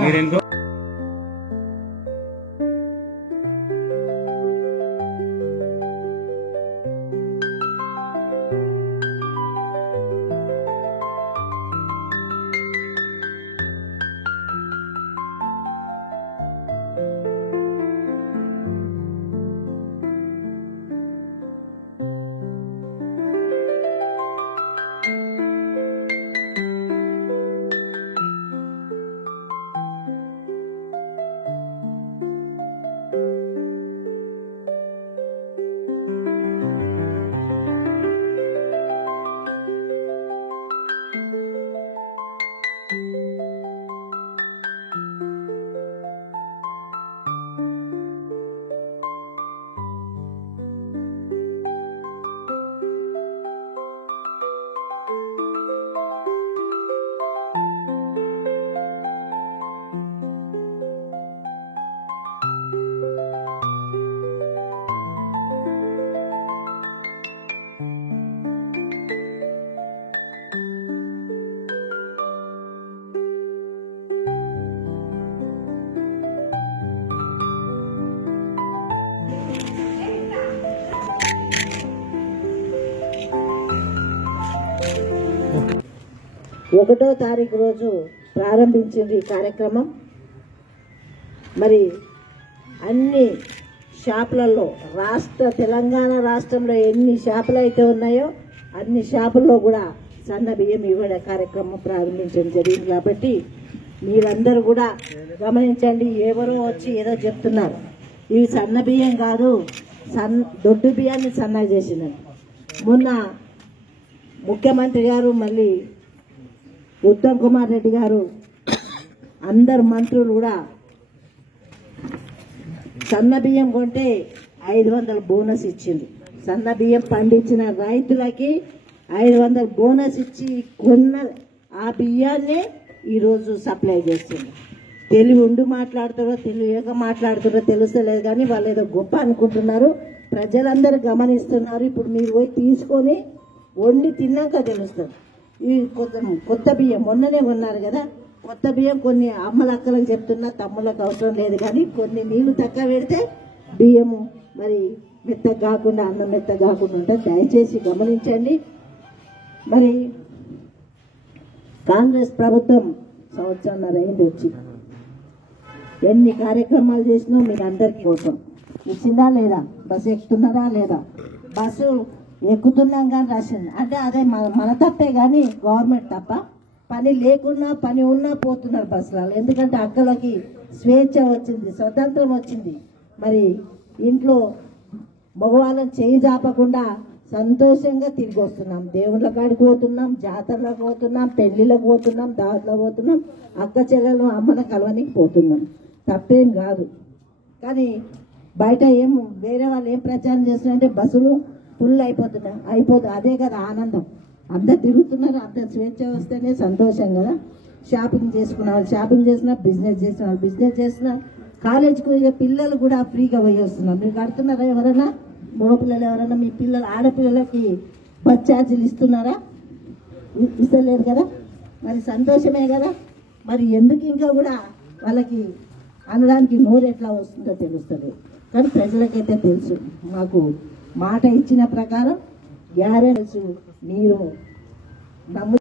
మీరెందుకు ఒకటో తారీఖు రోజు ప్రారంభించింది ఈ కార్యక్రమం. మరి అన్ని షాపులలో తెలంగాణ రాష్ట్రంలో ఎన్ని షాపులు అయితే ఉన్నాయో అన్ని షాపుల్లో కూడా సన్న బియ్యం ఇవ్వడే కార్యక్రమం ప్రారంభించడం జరిగింది. కాబట్టి మీరందరూ కూడా గమనించండి. ఎవరో వచ్చి ఏదో చెప్తున్నారు, ఇవి సన్న బియ్యం కాదు, దొడ్డు బియ్యాన్ని సన్నగా చేసినారు. మొన్న ముఖ్యమంత్రి గారు, మళ్ళీ ఉత్తమ్ కుమార్ రెడ్డి గారు, అందరు మంత్రులు కూడా సన్న బియ్యం కొంటే 500 బోనస్ ఇచ్చింది. సన్న బియ్యం పండించిన రైతులకి 500 బోనస్ ఇచ్చి కొన్న ఆ బియ్యాన్నే ఈరోజు సప్లై చేస్తుంది. తెలివి ఉండి మాట్లాడుతారో తెలియక మాట్లాడుతారో తెలుస్తలేదు, కానీ వాళ్ళు ఏదో గొప్ప అనుకుంటున్నారు. ప్రజలందరూ గమనిస్తున్నారు. ఇప్పుడు మీరు పోయి తీసుకొని వండి తిన్నాక తెలుస్తుంది. ఇవి కొత్త బియ్యం మొన్ననే కొన్నారు కదా. కొత్త బియ్యం కొన్ని అమ్మలక్కలకు చెప్తున్నా, తమ్ములకు అవసరం లేదు, కానీ కొన్ని నీళ్లు తక్కువ పెడితే బియ్యము మరి మెత్తగా కాకుండా, అన్నం మెత్తగా కాకుండా ఉంటుంది. దయచేసి గమనించండి. మరి కాంగ్రెస్ ప్రభుత్వం సంవత్సరంన్నర అయింది వచ్చి, ఎన్ని కార్యక్రమాలు చేసినా మీకు అందరికీ కోసం ఇచ్చిందా లేదా? బస్సు ఎక్కుతున్నారా లేదా? బస్సు ఎక్కుతున్నాం కానీ రాసింది అంటే అదే మన తప్పే, కానీ గవర్నమెంట్ తప్ప. పని లేకున్నా పని ఉన్నా పోతున్నారు బస్సులలో. ఎందుకంటే అక్కలకి స్వేచ్ఛ వచ్చింది, స్వతంత్రం వచ్చింది. మరి ఇంట్లో మగవాళ్ళని చేయి జాపకుండా సంతోషంగా తిరిగి వస్తున్నాం. దేవుళ్ళ కాడికి పోతున్నాం, జాతరలకు పోతున్నాం, పెళ్లిళ్ళకు పోతున్నాం, దావత్లకు పోతున్నాం, అక్క చెల్లెలు అమ్మను కలవనికి పోతున్నాం. తప్పేం కాదు. కానీ బయట వేరే వాళ్ళు ఏం ప్రచారం చేస్తున్నారంటే బస్సులు ఫుల్ అయిపోతుంది. అదే కదా ఆనందం. అందరు తిరుగుతున్నారు, అందరు స్వేచ్ఛ వస్తేనే సంతోషం కదా. షాపింగ్ చేసుకున్న వాళ్ళు షాపింగ్ చేసినా, బిజినెస్ చేసిన వాళ్ళు బిజినెస్ చేసిన, కాలేజీకి పోయే పిల్లలు కూడా ఫ్రీగా పోయి వస్తున్నారు. మీరు కడుతున్నారా? ఎవరైనా మగపిల్లలు ఎవరైనా మీ పిల్లలు ఆడపిల్లలకి బస్ ఛార్జీలు ఇస్తున్నారా? ఇస్తలేరు కదా. మరి సంతోషమే కదా. మరి ఎందుకు ఇంకా కూడా వాళ్ళకి అనడానికి నోరు ఎట్లా వస్తుందో తెలుస్తుంది. కానీ ప్రజలకైతే తెలుసు, మాకు మాట ఇచ్చిన ప్రకారం గ్యారెంటీ మీరు నమ్ము